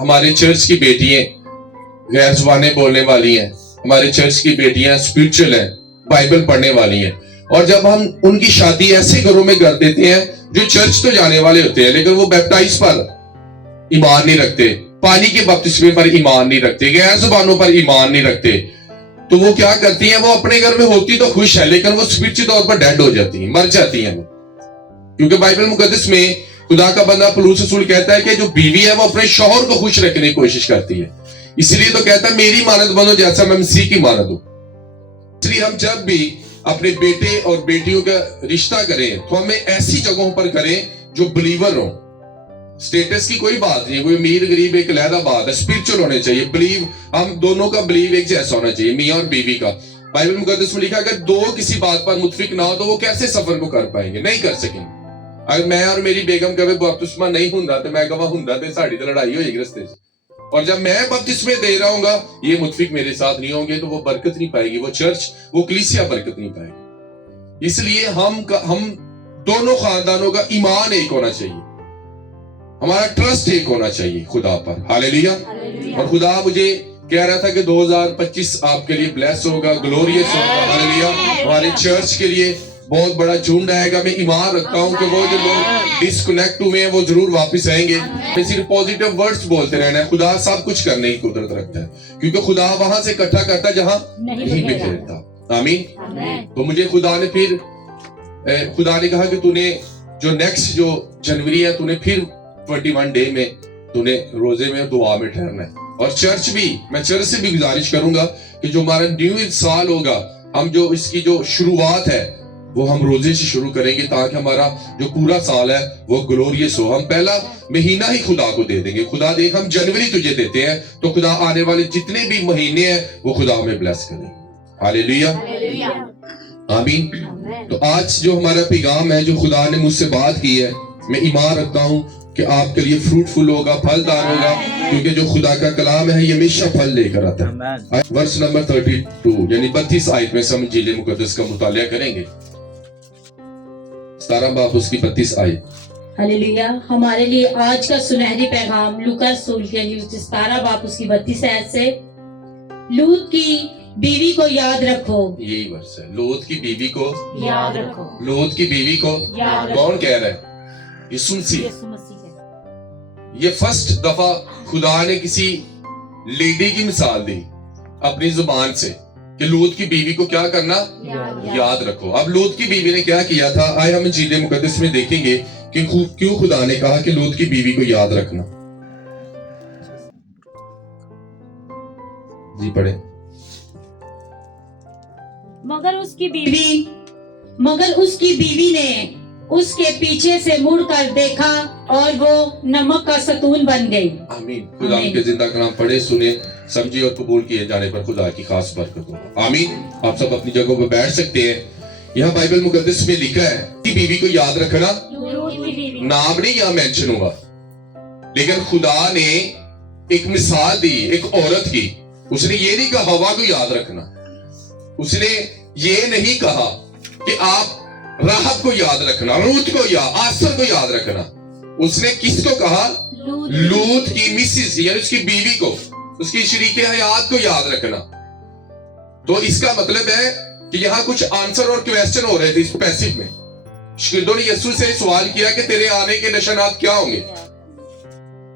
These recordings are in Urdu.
ہمارے چرچ کی بیٹیاں غیر زبانیں بولنے والی ہیں, ہمارے چرچ کی بیٹیاں اسپرچل ہیں, بائبل پڑھنے والی ہیں, اور جب ہم ان کی شادی ایسے گھروں میں کر دیتے ہیں جو چرچ تو جانے والے ہوتے ہیں لیکن وہ بیپٹائز پر ایمان نہیں رکھتے, پانی کے بپتسمے پر ایمان نہیں رکھتے, غیر زبانوں پر ایمان نہیں رکھتے, تو وہ کیا کرتی ہیں, وہ اپنے گھر میں ہوتی تو خوش ہے لیکن وہ اسپرچل طور پر ڈیڈ ہو جاتی ہیں, مر جاتی ہیں وہ. کیونکہ بائبل مقدس میں خدا کا بندہ پولس رسول کہتا ہے کہ جو بیوی ہے وہ اپنے شوہر کو خوش رکھنے کی کوشش کرتی ہے, اس لیے تو کہتا ہے میری مانت بنو جیسا میں مسیح کی مانت ہوں. اس لیے ہم جب بھی اپنے بیٹے اور بیٹیوں کا رشتہ کریں تو ہمیں ایسی جگہوں پر کریں جو بلیور ہوں. سٹیٹس کی کوئی بات نہیں, کوئی امیر غریب ایک علیحدہ بات ہے, اسپرچل ہونے چاہیے. بلیو, ہم دونوں کا بلیو ایک جیسا ہونا چاہیے, میاں اور بیوی کا. بائبل مقدس میں لکھا اگر دو کسی بات پر متفق نہ ہو تو وہ کیسے سفر کو کر پائیں گے, نہیں کر سکیں. اگر میں اور میری بیگم کبھی بپتسمہ نہیں ہوں تو میں کہا ہوں تو ساڑی تو لڑائی ہوئے گی رستے سے, اور جب میں بپتسمے دے رہا ہوں گا یہ متفق میرے ساتھ نہیں ہوں گے تو وہ برکت نہیں پائے گی, وہ چرچ, وہ کلیسیا برکت نہیں پائے گی. اس لیے ہم دونوں خاندانوں کا ایمان ایک ہونا چاہیے, ہمارا ٹرسٹ ایک ہونا چاہیے خدا پر. ہاللیلویا. اور خدا مجھے کہہ رہا تھا کہ 2025 آپ کے لیے بلیس ہوگا, گلوریس ہوگا. ہاللیلویا. ہمارے چرچ کے لیے بہت بڑا جھنڈ آئے گا. میں ایمان رکھتا ہوں کہ وہ جو لوگ ڈسکنیکٹ ہوئے ہیں وہ ضرور واپس آئیں گے. صرف پوزیٹیو ورڈز بولتے رہنا ہے. خدا سب کچھ کرنے کی قدرت رکھتا ہے کیونکہ خدا وہاں سے اکٹھا کرتا ہے جہاں نہیں بکھیرتا. آمین. تو مجھے خدا نے کہا کہ تو نے جو نیکسٹ جو جنوری ہے تو نے پھر 21 ڈے میں تو نے روزے میں دعا میں ٹھہرنا ہے. اور چرچ بھی, میں چرچ سے بھی گزارش کروں گا کہ جو ہمارا نیو سال ہوگا, ہم جو اس کی جو شروعات ہے وہ ہم روزے سے شروع کریں گے تاکہ ہمارا جو پورا سال ہے وہ گلوریس ہو. ہم پہلا مہینہ ہی خدا کو دے دیں گے. خدا دیکھ ہم جنوری تجھے دیتے ہیں تو خدا آنے والے جتنے بھی مہینے ہیں وہ خدا ہمیں بلیس کرے. ہاللیلویا. آمین. تو آج جو ہمارا پیغام ہے جو خدا نے مجھ سے بات کی ہے, میں ایمان رکھتا ہوں کہ آپ کے لیے فروٹفل ہوگا, پھل دار ہوگا, کیونکہ جو خدا کا کلام ہے یہ ہمیشہ پھل لے کر آتا ہے. ورس نمبر 32 یعنی 32 آیت میں سے ہم انجیل مقدس کا مطالعہ کریں گے. 17 باب اس کی 32 آیت. ہاللیلویا. ہمارے لیے آج کا سنہری پیغام لوکا رسول کے 17 باب اس کی 32 آیت سے, لوط کی بیوی کو یاد رکھو. یہی ورس ہے, لوط کی بیوی کو یاد رکھو. لوط کی بیوی کو کون کہہ رہا ہے؟ یسوع مسیح. یہ فرسٹ دفعہ خدا نے کسی لیڈی کی مثال دی اپنی زبان سے کہ لوط کی بیوی کو کیا کرنا, یاد رکھو. اب لوط کی بیوی نے کیا کیا تھا, آئے ہم انجیل مقدس میں دیکھیں گے کہ کیوں خدا نے کہا کہ لوط کی بیوی کو یاد رکھنا. جی پڑھیں. مگر اس کی بیوی نے اس کے پیچھے سے مڑ کر دیکھا اور وہ نمک کا ستون بن گئی. آمین. خدا کے زندہ کلام پڑھے, سنے, سمجھے اور قبول کیے جانے پر خدا کی خاص برکت ہو. آمین. آپ سب اپنی جگہوں پہ بیٹھ سکتے ہیں. یہاں بائبل مقدس میں لکھا ہے کہ بیوی کو یاد رکھنا, نام نہیں یہاں مینشن ہوا, لیکن خدا نے ایک مثال دی ایک عورت کی. اس نے یہ نہیں کہا ہوا کو یاد رکھنا, اس نے یہ نہیں کہا کہ آپ راحب کو یاد رکھنا, روت کو یا آسر کو یاد رکھنا. اس نے کس کو کہا, لوط کی مسز یعنی اس کی بیوی کو, اس کی شریک حیات کو یاد رکھنا. تو اس کا مطلب ہے کہ یہاں کچھ آنسر اور کویسچن ہو رہے تھے اس پیسیو میں. شاگردوں نے یسوع سے سوال کیا کہ تیرے آنے کے نشانات کیا ہوں گے,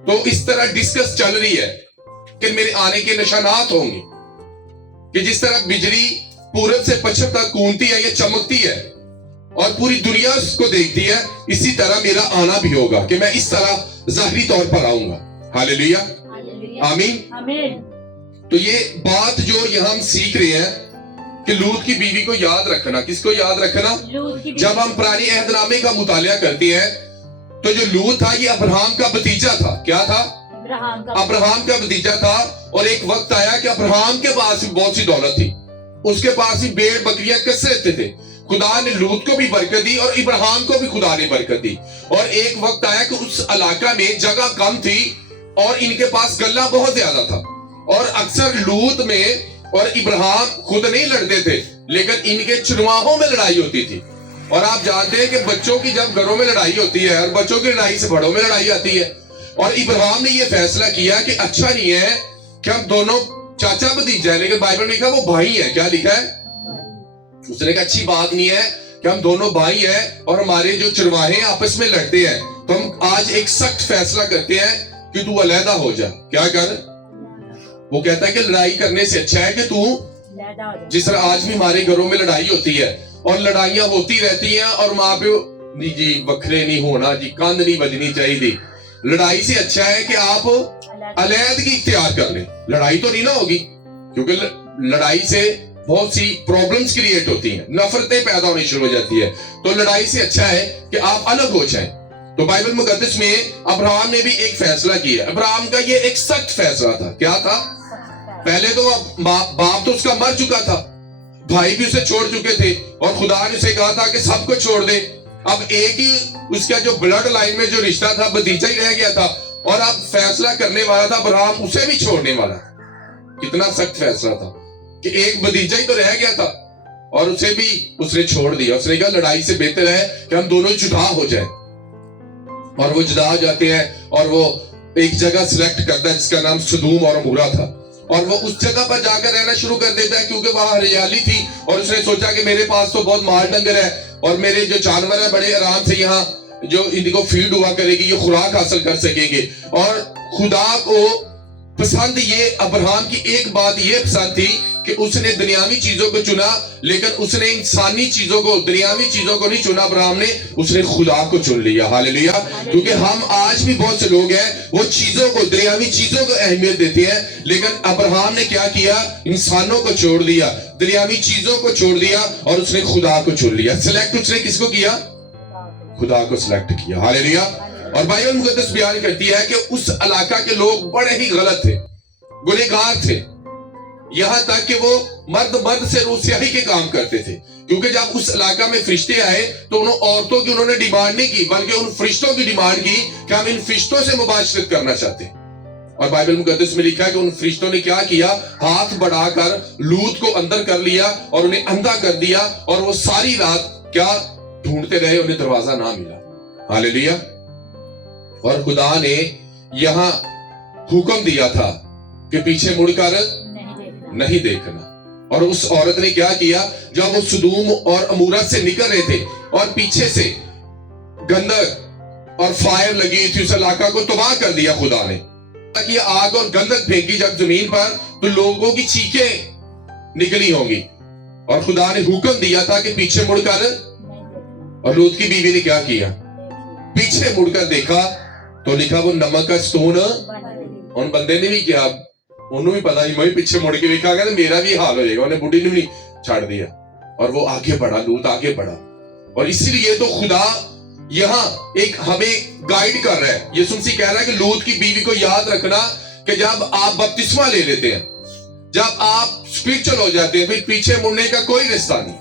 تو اس طرح ڈسکس چل رہی ہے کہ میرے آنے کے نشانات ہوں گے کہ جس طرح بجلی پورب سے پچھم تک کونتی ہے یا چمکتی ہے اور پوری دنیا اس کو دیکھتی ہے, اسی طرح میرا آنا بھی ہوگا کہ میں اس طرح ظاہری طور پر آؤں گا. ہاللیلویا. آمین. تو یہ بات جو یہاں ہم سیکھ رہے ہیں کہ لوط کی بیوی کو یاد رکھنا. کس کو یاد رکھنا؟ جب ہم پرانی عہد نامے کا مطالعہ کرتے ہیں تو جو لوط تھا یہ ابراہم کا بھتیجا تھا. کیا تھا؟ ابراہم کا بھتیجا تھا. اور ایک وقت آیا کہ ابراہم کے پاس بھی بہت سی دولت تھی, اس کے پاس بھی بھیڑ بکریاں کثرت تھے. خدا نے لوط کو بھی برکت دی اور ابراہیم کو بھی خدا نے برکت دی. اور ایک وقت آیا کہ اس علاقہ میں جگہ کم تھی اور ان کے پاس غلہ بہت زیادہ تھا, اور اکثر لوط میں اور ابراہیم خود نہیں لڑتے تھے لیکن ان کے چنواہوں میں لڑائی ہوتی تھی. اور آپ جانتے ہیں کہ بچوں کی جب گھروں میں لڑائی ہوتی ہے اور بچوں کی لڑائی سے بڑوں میں لڑائی آتی ہے, اور ابراہیم نے یہ فیصلہ کیا کہ اچھا نہیں ہے کہ ہم دونوں چاچا بھتیجا ہیں، لیکن بائبل میں لکھا وہ بھائی ہیں. کیا لکھا ہے؟ اس نے کہا اچھی بات نہیں ہے کہ ہم دونوں بھائی ہیں اور ہمارے جو چرواہے آپس میں لڑتے ہیں، تو ہم آج ایک سخت فیصلہ کرتے ہیں کہ تو علیحدہ ہو جا. کیا کر؟ وہ کہتا ہے کہ لڑائی کرنے سے اچھا ہے کہ تو، جس طرح آج بھی ہمارے گھروں میں لڑائی ہوتی ہے اور لڑائیاں ہوتی رہتی ہیں اور ماں پہ جی وکھرے نہیں ہونا جی، کاند نہیں بجنی چاہیے تھی. لڑائی سے اچھا ہے کہ آپ علیحدگی اختیار کر لیں. لڑائی تو نہیں نہ ہوگی، کیونکہ لڑائی سے بہت سی پرابلمز کریٹ ہوتی ہیں، نفرتیں پیدا ہونی شروع ہو جاتی ہے. تو لڑائی سے اچھا ہے کہ آپ الگ ہو جائیں. تو بائبل مقدس میں ابراہیم نے بھی ایک فیصلہ کیا. ابراہیم کا یہ ایک سخت فیصلہ تھا. کیا تھا؟ پہلے تو باپ تو اس کا مر چکا تھا، بھائی بھی اسے چھوڑ چکے تھے، اور خدا نے اسے کہا تھا کہ سب کو چھوڑ دے. اب ایک ہی اس کا جو بلڈ لائن میں جو رشتہ تھا بھتیجا ہی رہ گیا تھا، اور اب فیصلہ کرنے والا تھا ابراہیم اسے بھی چھوڑنے والا. کتنا سخت فیصلہ تھا کہ ایک بھتیجا ہی تو رہ گیا تھا اور اسے بھی اس نے چھوڑ دیا. اس نے کہا لڑائی سے بہتر ہے کہ ہم دونوں جدا ہو جائیں. اور وہ جدا ہو جاتے ہیں اور وہ ایک جگہ سلیکٹ کرتا ہے جس کا نام سدوم اور عمورہ تھا، اور وہ اس جگہ پر جا کر رہنا شروع کر دیتا ہے کیونکہ وہاں ہریالی تھی. اور اس نے سوچا کہ میرے پاس تو بہت مال ڈنگر ہے اور میرے جو جانور ہیں بڑے آرام سے یہاں جو ان کو فیڈ ہوا کرے گی، یہ خوراک حاصل کر سکیں گے. اور خدا کو پسند یہ ابراہیم کی ایک بات یہ پسند تھی کہ اس نے دنیاوی چیزوں کو چنا، لیکن اس نے انسانی چیزوں کو، دنیاوی چیزوں کو نہیں چنا. ابراہیم نے اس نے خدا کو چن لیا. ہاللیلویا. کیونکہ ہم آج بھی بہت سے لوگ ہیں وہ چیزوں کو، دنیاوی چیزوں کو اہمیت دیتے ہیں، لیکن ابراہیم نے کیا کیا؟ انسانوں کو چھوڑ دیا، دنیاوی چیزوں کو چھوڑ دیا اور اس نے خدا کو چن لیا. سلیکٹ اس نے کس کو کیا؟ خدا کو سلیکٹ کیا. ہاللیلویا. اور بائبل مقدس بیان کرتی ہے کہ اس علاقہ کے لوگ بڑے ہی غلط تھے، گنہگار تھے، یہاں تک کہ وہ مرد سے روسیاہی کے کام کرتے تھے. کیونکہ جب اس علاقہ میں فرشتے آئے تو عورتوں کی انہوں نے ڈیمانڈ نہیں کی، بلکہ ان فرشتوں کی ڈیمانڈ کی کہ ہم ان فرشتوں سے مباشرت کرنا چاہتے ہیں. اور بائبل مقدس میں لکھا ہے کہ ان فرشتوں نے کیا کیا؟ ہاتھ بڑھا کر لوط کو اندر کر لیا اور انہیں اندھا کر دیا، اور وہ ساری رات کیا ڈھونڈتے رہے، انہیں دروازہ نہ ملا. ہاللیلویا. اور خدا نے یہاں حکم دیا تھا کہ پیچھے مڑ کر نہیں دیکھنا. اور اس عورت نے کیا کیا؟ جب وہ سدوم اور عمورہ سے نکل رہے تھے اور پیچھے سے گندک اور فائر لگی تھی، اس علاقہ کو تباہ کر دیا خدا نے. یہ آگ اور گندک پھینکی جب زمین پر تو لوگوں کی چیخیں نکلی ہوں گی، اور خدا نے حکم دیا تھا کہ پیچھے مڑ کر. اور لوط کی بیوی نے کیا کیا؟ پیچھے مڑ کر دیکھا تو لکھا وہ نمک کا ستون. ان بندے نے بھی کیا، انہوں بھی پتا نہیں، میں بھی پیچھے مڑ کے دیکھا گیا تو میرا بھی حال ہو جائے گا. انہیں بڈھی نے بھی چھاڑ دیا اور وہ آگے بڑھا، لوط آگے بڑھا. اور اسی لیے تو خدا یہاں ایک ہمیں گائیڈ کر رہا ہے. یسوع مسیح کہہ رہا ہے کہ لوط کی بیوی کو یاد رکھنا کہ جب آپ بپتسمہ لے لیتے ہیں، جب آپ اسپرچل ہو جاتے ہیں، پھر پیچھے مڑنے کا کوئی رستہ نہیں.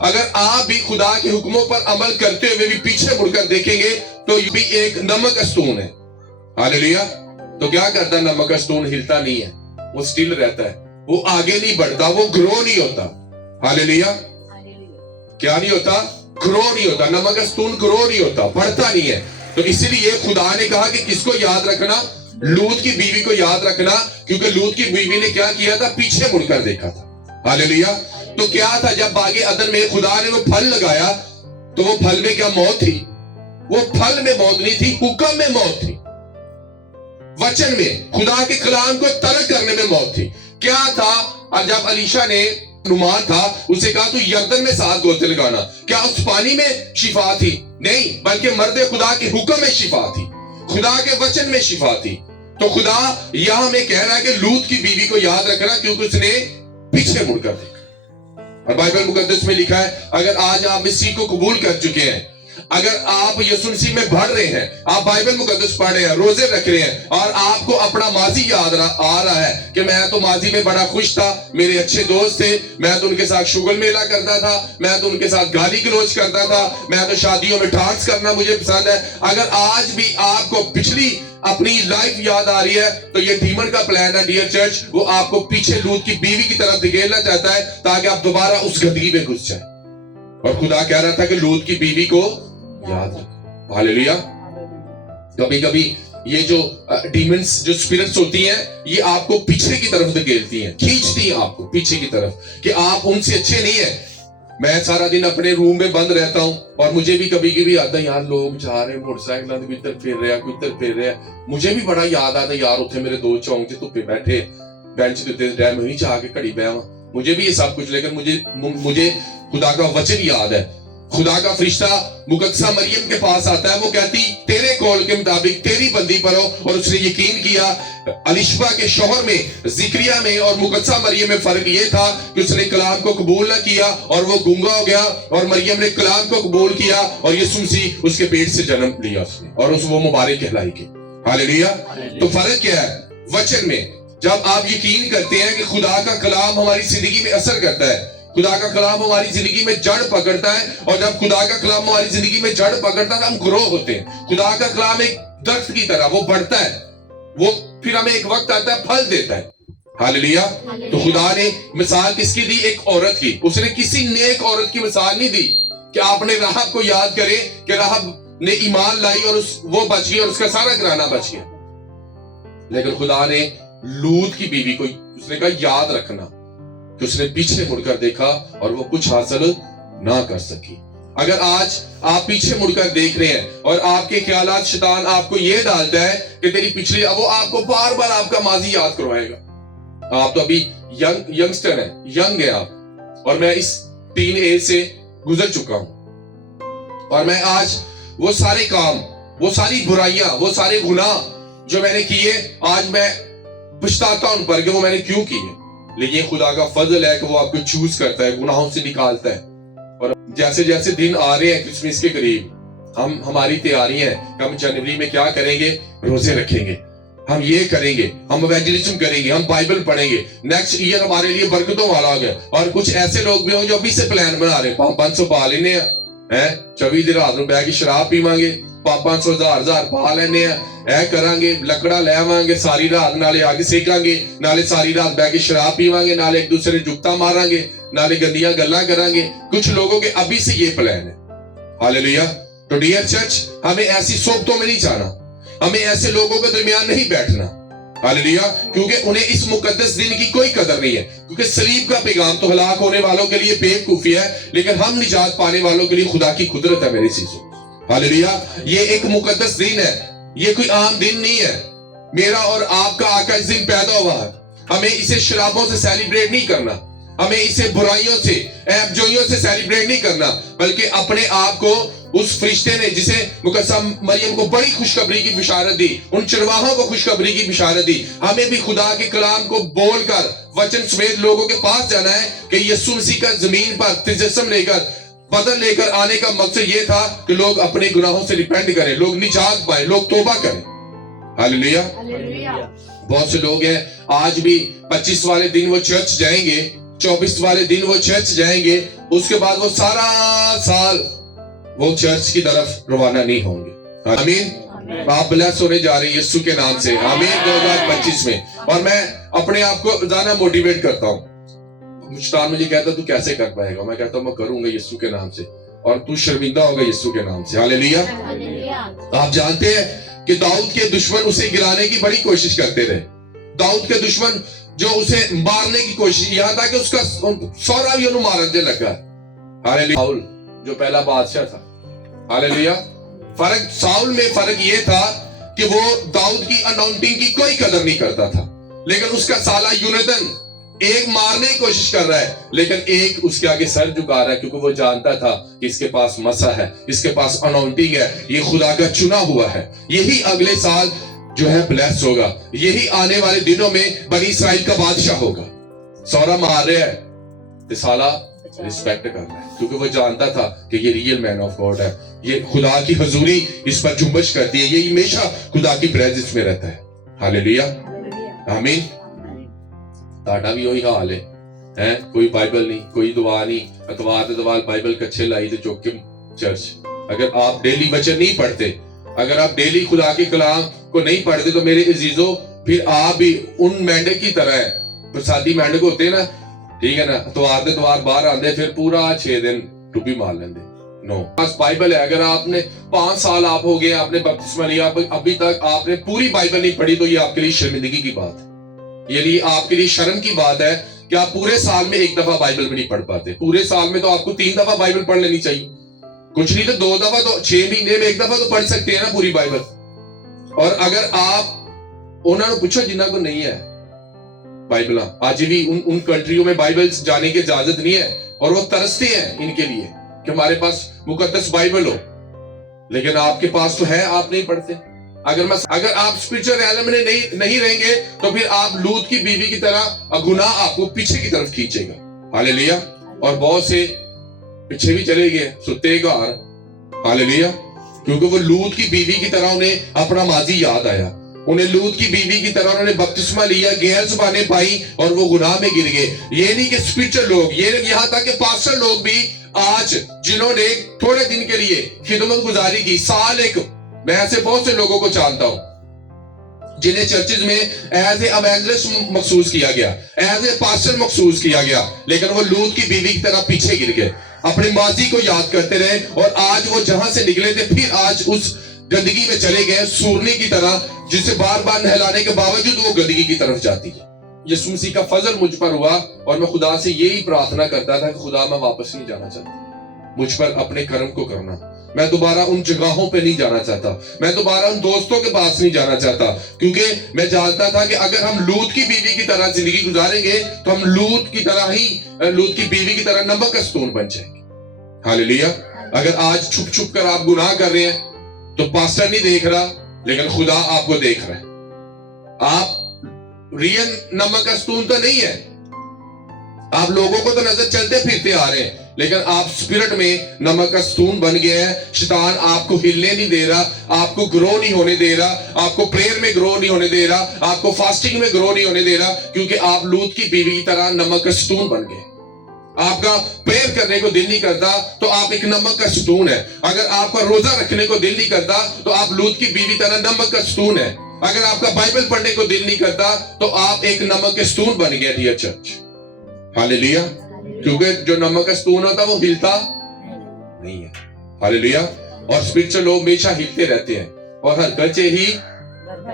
اگر آپ بھی خدا کے حکموں پر عمل کرتے ہوئے بھی پیچھے مڑ کر دیکھیں گے تو یہ بھی ایک نمک استون ہے. ہاللیلویا. تو کیا کرتا ہے؟ نمک استون ہلتا نہیں ہے، وہ سٹل رہتا ہے، وہ آگے نہیں بڑھتا، وہ گرو نہیں ہوتا. ہاللیلویا. کیا نہیں ہوتا؟ گرو نہیں ہوتا. نمک استون گرو نہیں ہوتا، بڑھتا نہیں ہے. تو اسی لیے خدا نے کہا کہ کس کو یاد رکھنا؟ لوط کی بیوی کو یاد رکھنا، کیونکہ لوط کی بیوی نے کیا کیا تھا؟ پیچھے مڑ کر دیکھا تھا. ہاللیلویا. تو کیا تھا؟ جب باغ عدن میں خدا نے وہ پھل لگایا تو وہ پھل میں کیا موت تھی؟ وہ پھل میں موت نہیں تھی، حکم میں موت تھی، وچن میں، خدا کے کلام کو ترک کرنے میں موت تھی. کیا تھا؟ اور جب علیشا نے نعمان تھا اسے کہا تو یردن میں 7 گوتے لگانا، کیا اس پانی میں شفا تھی؟ نہیں، بلکہ مرد خدا کے حکم میں شفا تھی، خدا کے وچن میں شفا تھی. تو خدا یہاں ہمیں کہہ رہا ہے کہ لوط کی بیوی کو یاد رکھنا کیونکہ اس نے پیچھے مڑ کر دیکھا. اور بائبل مقدس میں لکھا ہے اگر آج آپ مسیح کو قبول کر چکے ہیں، اگر آپ یسوع مسیح میں بڑھ رہے ہیں، آپ بائبل مقدس پڑھ رہے ہیں، روزے رکھ رہے ہیں، اور آپ کو اپنا ماضی یاد آ رہا ہے کہ میں تو ماضی میں بڑا خوش تھا، میرے اچھے دوست تھے، میں تو ان کے ساتھ شغل میلہ کرتا تھا، میں تو ان کے ساتھ گالی گلوچ کرتا تھا، میں تو شادیوں میں ڈانس کرنا مجھے پسند ہے. اگر آج بھی آپ کو پچھلی اپنی لائف یاد آ رہی ہے تو یہ ڈیمن کا پلان ہے ڈیئر چرچ، وہ آپ کو پیچھے لوط کی بیوی کی طرف دھکیلنا چاہتا ہے تاکہ آپ دوبارہ اس گندگی میں گھس جائیں. اور خدا کہہ رہا تھا کہ لوط کی بیوی کو یاد رکھو. ہاللیلویا. کبھی کبھی یہ جو ڈیمنز جو اسپرٹس ہوتی ہیں یہ آپ کو پیچھے کی طرف دھکیلتی ہیں, کھینچتی ہیں آپ کو پیچھے کی طرف کہ آپ ان سے اچھے نہیں ہیں. میں سارا دن اپنے روم میں بند رہتا ہوں اور مجھے بھی کبھی کبھی آتا ہے یار لوگ جا رہے ہیں موٹر سائیکل کوئی ادھر پھر رہا کوئی ادھر پھر رہا, مجھے بھی بڑا یاد آتا ہے یار اتنے میرے دو چونک سے دھوپے بیٹھے بینچ دیتے ڈیم نہیں چاہ کے کھڑی پیا, مجھے بھی یہ سب کچھ, لیکن مجھے خدا کا وچن یاد ہے. خدا کا فرشتہ مقدسہ مریم کے پاس آتا ہے, وہ کہتی تیرے قول کے مطابق تیری بندی پر ہو, اور اس نے یقین کیا. الشبا کے شوہر میں زکریا میں اور مقدسہ مریم میں فرق یہ تھا کہ اس نے کلام کو قبول نہ کیا اور وہ گونگا ہو گیا, اور مریم نے کلام کو قبول کیا اور یسوع مسیح اس کے پیٹ سے جنم لیا اس نے, اور وہ مبارک کہلائی گئی. ہاللیلویا. تو فرق کیا ہے وچن میں؟ جب آپ یقین کرتے ہیں کہ خدا کا کلام ہماری زندگی میں اثر کرتا ہے, خدا کا کلام ہماری زندگی میں جڑ پکڑتا ہے, اور جب خدا کا کلام ہماری زندگی میں جڑ پکڑتا ہے تو ہم گرو ہوتے ہیں. خدا کا کلام ایک درخت کی طرح وہ بڑھتا ہے, وہ پھر ہمیں ایک وقت آتا ہے پھل دیتا ہے. ہاللیلویا. تو خدا نے مثال کس کی دی؟ ایک عورت کی. اس نے کسی نیک عورت کی مثال نہیں دی کہ آپ نے راہب کو یاد کرے کہ راہب نے ایمان لائی اور وہ بچ گئی اور اس کا سارا گھرانہ بچ گیا, لیکن خدا نے لوط کی بیوی کو اس نے کہا یاد رکھنا کہ اس نے پیچھے مڑ کر دیکھا اور وہ کچھ حاصل نہ کر سکی. اگر آج آپ پیچھے مڑ کر دیکھ رہے ہیں اور آپ کے خیالات شیطان آپ کو یہ ڈالتا ہے کہ تیری پچھلی, وہ آپ کو بار بار آپ کا ماضی یاد کروائے گا. آپ تو ابھی ینگسٹر ہیں, ینگ ہیں آپ, اور میں اس ٹین ایج سے گزر چکا ہوں, اور میں آج وہ سارے کام, وہ ساری برائیاں, وہ سارے گناہ جو میں نے کیے آج میں پچھتاتا ہوں پر کہ وہ میں نے کیوں کیے. لیکن خدا کا فضل ہے کہ وہ آپ کو چوز کرتا ہے, گناہوں سے نکالتا ہے. اور جیسے جیسے دن آ رہے ہیں کرسمس کے قریب, ہماری تیاری ہے کہ ہم جنوری میں کیا کریں گے, روزے رکھیں گے, ہم یہ کریں گے, ہم ایونجلزم کریں گے, ہم بائبل پڑھیں گے. نیکسٹ ایئر ہمارے لیے برکتوں والا ہوگا. اور کچھ ایسے لوگ بھی ہوں جو ابھی سے پلان بنا رہے ہیں, 500 پا لینے ہیں 24 دن رات میں بیٹھ کے شراب پیواں گے, 500 ہزار پا لینے ہیں, اے کران گے, لکڑا لے آواں گے ساری رات, نالے آگ سیکاں گے, نالے ساری رات بیٹھ کے شراب پیواں گے, نالے ایک دوسرے جگتا ماراں گے, نالے گندیاں گلاں کران گے. کچھ لوگوں کے ابھی سے یہ پلان ہے. ہاللیلویا. تو ڈیئر چرچ, ہمیں ایسی صحبتوں میں نہیں جانا, ہمیں ایسے لوگوں کے درمیان نہیں بیٹھنا. ہاللیلویا. کیونکہ انہیں اس مقدس دن کی کوئی قدر نہیں ہے, کیونکہ صلیب کا پیغام تو ہلاک ہونے والوں کے لیے بیوقوفی ہے, لیکن ہم نجات پانے والوں کے لیے خدا کی قدرت ہے. میری چیزوں, ہاللیلویا. یہ ایک مقدس دن ہے, یہ کوئی عام دن نہیں ہے. میرا اور آپ کا آقا اس دن پیدا ہوا ہے. ہمیں اسے شرابوں سے سیلیبریٹ نہیں کرنا, ہمیں اسے برائیوں سے, عیب جوئیوں سے سیلیبریٹ نہیں کرنا, بلکہ اپنے آپ کو اس فرشتے نے جسے مقدسہ مریم کو بڑی خوشخبری کی بشارت دی, ان چرواہوں کو خوشخبری کی بشارت دی, ہمیں بھی خدا کے کلام کو بول کر وچن سمیت لوگوں کے پاس جانا ہے کہ یسوع مسیح کا زمین پر تجسم لے کر, بدل لے کر آنے کا مقصد یہ تھا کہ لوگ اپنے گناہوں سے ریپینٹ کریں, لوگ نجات پائیں, لوگ توبہ کریں. ہاللیلویا. بہت سے لوگ ہیں آج بھی 25 والے دن وہ چرچ جائیں گے, 24 والے دن وہ چرچ جائیں گے, اس کے بعد وہ سارا سال وہ چرچ کی طرف روانہ نہیں ہوں گے. آمین. آپ بلیس ہونے جا رہے ہیں یسوع کے نام سے. آمین. 2025 میں. اور میں اپنے آپ کو زیادہ موٹیویٹ کرتا ہوں. شیطان مجھے کہتا تو کیسے کر پائے گا, میں کہتا ہوں میں کروں گا یسوع کے نام سے, اور تو شرمندہ ہوگا یسوع کے نام سے. ہاللیلویا. آپ جانتے ہیں کہ داؤد کے دشمن اسے گرانے کی بڑی کوشش کرتے رہے. داؤد کے دشمن جو اسے مارنے کی کوشش, یہاں تھا کہ اس کا سورا بھی انہوں مارنے لگا. ہاللیلویا. ساؤل جو پہلا بادشاہ تھا, ہاللیلویا. ساؤل میں فرق یہ تھا کہ وہ داؤد کی اناؤنٹنگ کی کوئی قدر نہیں کرتا تھا, لیکن اس کا سالہ یونیتن ایک مارنے کی کوشش کر رہا ہے, لیکن ایک اس کے آگے سر جھکا رہا ہے, کیونکہ وہ جانتا تھا کہ اس کے پاس مسح ہے, اس کے پاس اناؤنٹنگ ہے, یہ خدا کا چنا ہوا ہے, یہی اگلے سال جو ہے بلیس ہوگا, یہی آنے والے دنوں میں بنی اسرائیل کا بادشاہ ہوگا. سورا مار رہا ہے تو سالہ ریسپیکٹ کر رہا ہے, کیونکہ وہ جانتا تھا کہ یہ ریئل مین آف گاڈ ہے, یہ خدا کی حضوری اس پر جنبش کرتی ہے, یہ ہمیشہ خدا کی پریزنس میں رہتا ہے. ہاللیلویا. آمین. تاڑا بھی وہی حال ہے, کوئی بائبل نہیں, کوئی دعا نہیں, اتوار بائبل کچھے لائی تو چوک کے چرچ. اگر آپ ڈیلی وچن نہیں پڑھتے, اگر آپ ڈیلی خدا کے کلام کو نہیں پڑھتے, تو میرے عزیزوں پھر آپ بھی ان مینڈک کی طرح ہے, پرسادی مینڈک ہوتے ہیں نا, ٹھیک ہے نا, اتوار باہر آندے, پھر پورا 6 دن ٹوپی مار لیندے, نو بس بائبل ہے. اگر آپ نے 5 سال آپ ہو گئے آپ نے بپتسمہ لیا ابھی تک آپ نے پوری بائبل نہیں پڑھی تو یہ آپ کے لیے شرمندگی کی بات ہے. یعنی آپ کے لیے شرم کی بات ہے کہ آپ پورے سال میں 1 دفعہ بائبل میں نہیں پڑھ پاتے. پورے سال میں تو آپ کو 3 دفعہ بائبل پڑھ لینی چاہیے. کچھ نہیں تو 2 دفعہ تو 6 مہینے میں 1 دفعہ تو پڑھ سکتے ہیں نا پوری بائبل. اور اگر آپ انہوں نے پوچھو جنہ کو نہیں ہے بائبل, آج بھی ان کنٹریوں میں بائبل جانے کی اجازت نہیں ہے اور وہ ترستے ہیں ان کے لیے کہ ہمارے پاس مقدس بائبل ہو, لیکن آپ کے پاس تو ہے, آپ نہیں پڑھتے. اگر آپ اسپرچل عالم میں نہیں رہیں گے تو پھر آپ لوط کی بیوی کی طرح گناہ آپ کو پیچھے کی طرف کھینچے گا. ہاللیلویا. اور بہت سے پیچھے بھی چلے گئے ستے گار. ہاللیلویا. کیونکہ وہ لوط کی بیوی کی طرح انہیں اپنا ماضی یاد آیا. انہیں لوط کی بیوی کی طرح انہوں نے بپتسمہ لیا, غیر زبانیں پائی اور وہ گناہ میں گر گئے. یہ نہیں کہ اسپرچل لوگ, یہ یہاں تک کہ پاسٹر لوگ بھی آج جنہوں نے تھوڑے دن کے لیے خدمت گزاری کی, سال ایک, میں ایسے بہت سے لوگوں کو جانتا ہوں جنہیں چرچز میں ایز اے ایونجلسٹ مخصوص کیا گیا, ایز اے پاسٹر مخصوص کیا گیا, لیکن وہ لوط کی بیوی کی طرح پیچھے گر گئے, اپنے ماضی کو یاد کرتے رہے اور آج وہ جہاں سے نکلے تھے پھر آج اس گندگی میں چلے گئے سورنے کی طرح, جس سے بار بار نہلانے کے باوجود وہ گندگی کی طرف جاتی ہے. یسوع مسیح کا فضل مجھ پر ہوا اور میں خدا سے یہی پرارتھنا کرتا تھا کہ خدا میں واپس نہیں جانا چاہتا, مجھ پر اپنے کرم کو کرنا. میں دوبارہ ان جگہوں پہ نہیں جانا چاہتا, میں دوبارہ ان دوستوں کے پاس نہیں جانا چاہتا, کیونکہ میں جانتا تھا کہ اگر ہم لوط کی بیوی کی طرح زندگی گزاریں گے تو ہم لوط کی طرح ہی, لوط کی بیوی کی طرح نمک کا ستون بن جائیں گے. ہاللیلویا. اگر آج چھپ چھپ کر آپ گناہ کر رہے ہیں تو پاسٹر نہیں دیکھ رہا لیکن خدا آپ کو دیکھ رہا ہے. آپ ریئل نمک کا ستون تو نہیں ہے, آپ لوگوں کو تو نظر چلتے پھرتے آ رہے ہیں لیکن آپ اسپرٹ میں نمک کا ستون بن گیا ہے. شیطان آپ کو ہلنے نہیں دے رہا, آپ کو گرو نہیں ہونے دے رہا, آپ کو پریئر میں گرو نہیں ہونے دے رہا, آپ کو فاسٹنگ میں گرو نہیں ہونے دے رہا, کیونکہ آپ لوط کی بیوی کی طرح نمک کا ستون بن گئے. آپ کا پریئر کرنے کو دل نہیں کرتا تو آپ ایک نمک کا ستون ہے. اگر آپ کا روزہ رکھنے کو دل نہیں کرتا تو آپ لوط کی بیوی طرح نمک کا ستون ہے. اگر آپ کا بائبل پڑھنے کو دل نہیں کرتا تو آپ ایک نمک کے ستون بن گئے ڈیئر چرچ. ہاللیلویا. کیونکہ جو نمک کا ستون ہوتا وہ ہلتا نہیں ہے. ہاللیلویا. اور اسپرچل لوگ ہمیشہ ہلتے رہتے ہیں اور ہر کچے ہی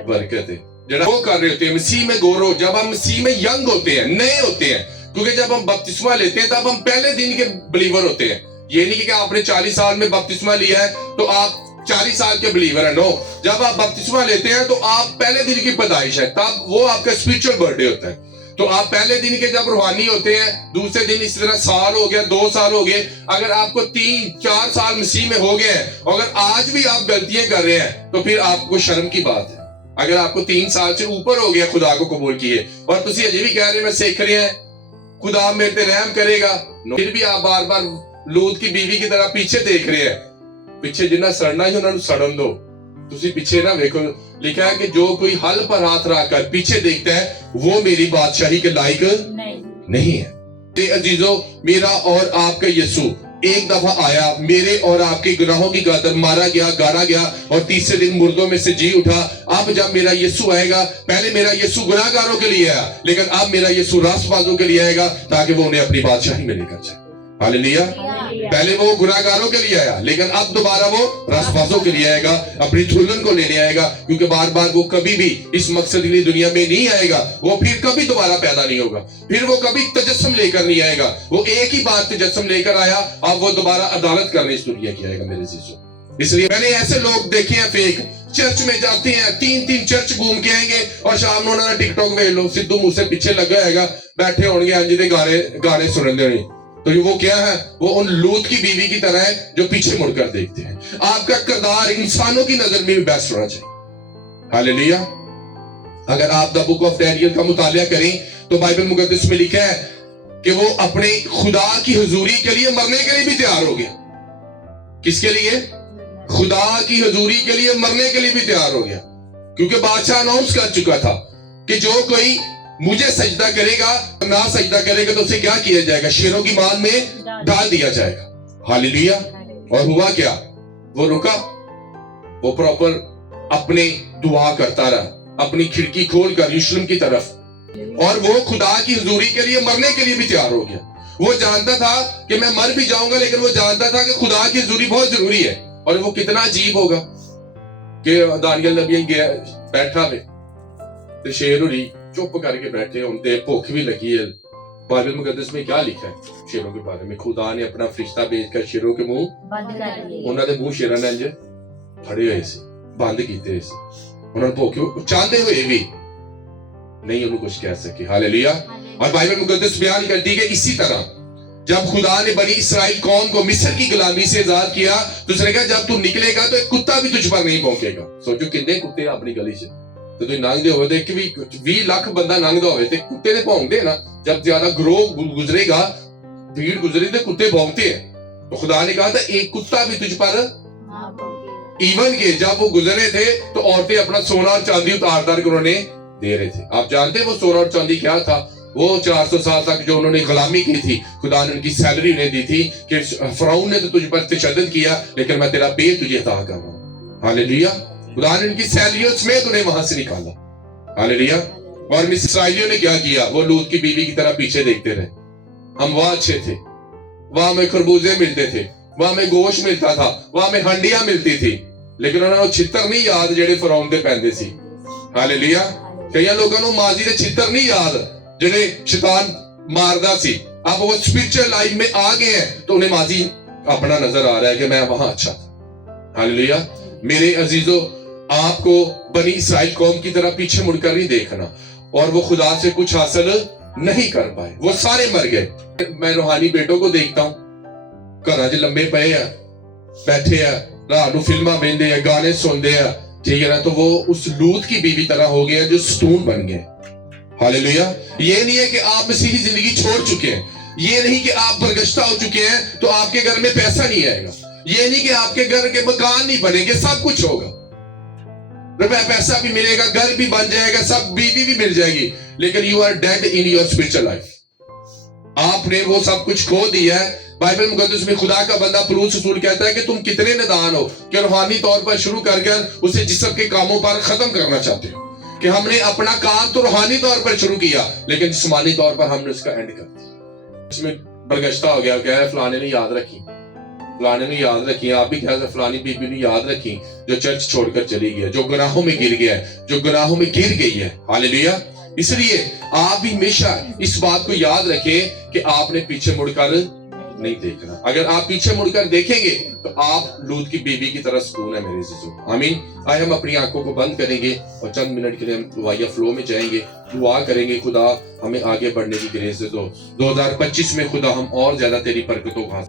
برکت ہے. جب وہ کر رہے ہوتے ہیں مسیح میں گورو, جب ہم مسیح میں ینگ ہوتے ہیں, نئے ہوتے ہیں, کیونکہ جب ہم بپتسمہ لیتے ہیں تب ہم پہلے دن کے بلیور ہوتے ہیں. یہ نہیں کہ آپ نے 40 سال میں بپتسمہ لیا ہے تو آپ 40 سال کے بلیور ہیں. نو, جب آپ بپتسمہ لیتے ہیں تو آپ پہلے دن کی پیدائش ہے, تب وہ آپ کا اسپرچل برتھ ڈے ہوتا ہے. تو آپ پہلے دن کے جب روحانی ہوتے ہیں, دوسرے دن اس طرح سال ہو گیا, 2 سال ہو گئے, اگر آپ کو 3-4 سال مسیح میں ہو گئے ہیں, اگر آج بھی آپ غلطیاں کر رہے ہیں تو پھر آپ کو شرم کی بات ہے. اگر آپ کو 3 سال سے اوپر ہو گیا خدا کو قبول کیے اور تسی اجے بھی کہہ رہے ہیں میں سیکھ رہے ہیں, خدا میرے تے رحم کرے گا, پھر بھی آپ بار بار لوط کی بیوی کی طرح پیچھے دیکھ رہے ہیں. پیچھے جنہ سڑنا ہی انہوں نے سڑن دو, تسی پیچھے نہ دیکھو. لکھا ہے کہ جو کوئی حل پر ہاتھ رکھ کر پیچھے دیکھتا ہے وہ میری بادشاہی کے لائق نہیں ہے. تے عزیزو, میرا اور آپ کا یسوع ایک دفعہ آیا, میرے اور آپ کے گناہوں کی خاطر مارا گیا, گاڑا گیا اور تیسرے دن مردوں میں سے جی اٹھا. اب جب میرا یسوع آئے گا, پہلے میرا یسوع گناہ گاروں کے لیے آیا, لیکن اب میرا یسوع راست بازوں کے لیے آئے گا تاکہ وہ انہیں اپنی بادشاہی میں لے کر جائے. ہاللیلویا. پہلے وہ گناہ گاروں کے لیے آیا لیکن اب دوبارہ وہ راست بازوں کے لیے آئے گا, اپنی دلہن کو لینے آئے گا, کیونکہ بار بار وہ کبھی بھی اس مقصد کے لیے دنیا میں نہیں آئے گا. وہ پھر کبھی دوبارہ پیدا نہیں ہوگا, پھر وہ کبھی تجسم لے کر نہیں آئے گا. وہ ایک ہی بار تجسم لے کر آیا, اب وہ دوبارہ عدالت کرنے اس دنیا کی آئے گا میرے عزیزو. اس لیے میں نے ایسے لوگ دیکھے ہیں فیک, چرچ میں جاتے ہیں 3 چرچ گھوم کے آئیں گے اور شام میں انہوں نے ٹک ٹاک ویکھ لو, سدھو منہ سے پیچھے لگا ہے گا, بیٹھے ہوں گے انج دے گانے سنن دے نہیں. تو وہ کیا ہے, وہ ان لوط کی بیوی کی طرح ہے جو پیچھے مڑ کر دیکھتے ہیں. آپ کا کردار انسانوں کی نظر میں بھی بیسٹ ہونا چاہیے. ہاللیلویا. اگر آپ دا بک آف ڈینیل کا مطالعہ کریں تو بائبل مقدس میں لکھا ہے کہ وہ اپنے خدا کی حضوری کے لیے مرنے کے لیے بھی تیار ہو گیا. کس کے لیے؟ خدا کی حضوری کے لیے مرنے کے لیے بھی تیار ہو گیا, کیونکہ بادشاہ اناؤنس کر چکا تھا کہ جو کوئی مجھے سجدہ کرے گا, نہ سجدہ کرے گا تو اسے کیا کیا جائے گا, شیروں کی مان میں ڈال دیا جائے گا. ہاللیلویا. اور ہوا کیا, وہ رکا, وہ پراپر اپنے دعا کرتا رہا, اپنی کھڑکی کھول کر یروشلم کی طرف, اور وہ خدا کی حضوری کے لیے مرنے کے لیے بھی تیار ہو گیا. وہ جانتا تھا کہ میں مر بھی جاؤں گا لیکن وہ جانتا تھا کہ خدا کی حضوری بہت ضروری ہے. اور وہ کتنا عجیب ہوگا کہ دانیل نبی گیا بیٹھا ہوئے تو شیر ہوری چپ کر کے بیٹھے ہوں تے بھوک بھی لگی ہے. بائبل مقدس میں کیا لکھا ہے شیروں کے بارے میں؟ خدا نے اپنا فرشتہ بھیج کر شیروں کے منہ بند کر دیے. انہوں نے منہ شیراں نے پھڑے ہوئے سے بند کیتے سے. انہوں نے بھوکے چاہتے ہوئے بھی نہیں انہوں کچھ کہہ سکے. ہاللیلویہ. اور بائبل مقدس بیان کرتی ہے کہ اسی طرح جب خدا نے بنی اسرائیل قوم کو مصر کی غلامی سے آزاد کیا تو اس نے کہا جب تو نکلے گا تو ایک کتا بھی تجھ پر نہیں بھونکے گا. سوچو کتنے کتے اپنی گلی سے تو تھی ننگ دے ہوئے تھے کہ 20 لاکھ بندہ ننگ دا ہوئے تھے کتے نے بھونک دے نا. جب زیادہ گروہ گزرے گا بھیڑ گزرے تو کتے بھونکتے ہیں. تو خدا نے کہا تھا ایک کتا بھی تجھ پر ایون کے جب وہ گزرے تھے تو عورتیں اپنا سونا اور چاندی اتار کر انہوں نے دے رہے تھے. آپ جانتے ہیں وہ سونا اور چاندی کیا تھا؟ وہ 400 سال تک جو انہوں نے غلامی کی تھی خدا نے ان کی سیلری انہیں دی تھی کہ فرعون نے تو تجھ پر تشدد کیا لیکن میں تیرا پیٹ تجھے عطا کر رہا ہوں. ہاللیلویہ. خدا نے ان کی سیلریوں سمیت انہیں وہاں سے نکالا. ہاللیلویہ. اور مصر اسرائیلیوں نے کیا کیا؟ وہ لوط کی بیوی کی طرح پیچھے دیکھتے رہے. ہم وہاں اچھے تھے, وہاں میں خربوزے ملتے تھے, وہاں میں گوشت ملتا تھا, وہاں میں ہنڈیاں ملتی تھی, لیکن انہوں نے چھتر نہیں یاد جڑے فرعون دے پہندے سی. ہاللیلویہ. کئی لوگوں نے ماضی دے چھتر نہیں یاد جڑے شیطان ماردا سی. اب وہ اسپرچل لائف میں آ گئے ہیں تو انہیں ماضی اپنا نظر آ رہا ہے کہ میں وہاں اچھا تھا. ہاللیلویہ. میرے عزیزو آپ کو بنی اسرائیل قوم کی طرح پیچھے مڑ کر نہیں دیکھنا. اور وہ خدا سے کچھ حاصل نہیں کر پائے, وہ سارے مر گئے. میں روحانی بیٹوں کو دیکھتا ہوں گھراں وچ لمبے پئے ہیں بیٹھے ہیں رات نو فلماں ویندے ہیں گانے سنتے ہیں ٹھیک ہے نا, تو وہ اس لوط کی بیوی طرح ہو گئے ہیں جو ستون بن گئے. ہاللیلویہ. یہ نہیں ہے کہ آپ مسیحی زندگی چھوڑ چکے ہیں, یہ نہیں کہ آپ برگشتہ ہو چکے ہیں تو آپ کے گھر میں پیسہ نہیں آئے گا, یہ نہیں کہ آپ کے گھر کے مکان نہیں بنیں گے, سب کچھ ہوگا. روپے پیسہ بھی ملے گا, گھر بھی بن جائے گا, سب بیوی بھی مل جائے گی, لیکن you are dead in your spiritual life. آپ نے وہ سب کچھ کھو دیا ہے. بائبل مقدس میں خدا کا بندہ پولس رسول کہتا ہے کہ تم کتنے نادان ہو کہ روحانی طور پر شروع کر اسے جسم کے کاموں پر ختم کرنا چاہتے ہو. کہ ہم نے اپنا کام تو روحانی طور پر شروع کیا لیکن جسمانی طور پر ہم نے اس کا اینڈ کر دیا. اس میں برگشتہ ہو گیا کہ فلانے نے یاد رکھی, فلانے نے یاد رکھی. آپ بھی کہتے ہیں فلانی بی بی نے یاد رکھی جو چرچ چھوڑ کر چلی گئی ہے, جو گناہوں میں گر گیا ہے, جو گناہوں میں گر گئی ہے. ہاللیلویہ. اس لیے آپ بھی ہمیشہ اس بات کو یاد رکھیں کہ آپ نے پیچھے مڑ کر نہیں دیکھنا. اگر آپ پیچھے مڑ کر دیکھیں گے تو آپ لوط کی بیوی کی طرح سکون ہے میرے عزیزو. آمین. آئے ہم اپنی آنکھوں کو بند کریں گے اور چند منٹ کے لیے ہم دعائیہ فلو میں جائیں گے, دعا کریں گے خدا ہمیں آگے بڑھنے کی گریس دے دو. 2025 میں خدا ہم اور زیادہ تیری برکتوں کا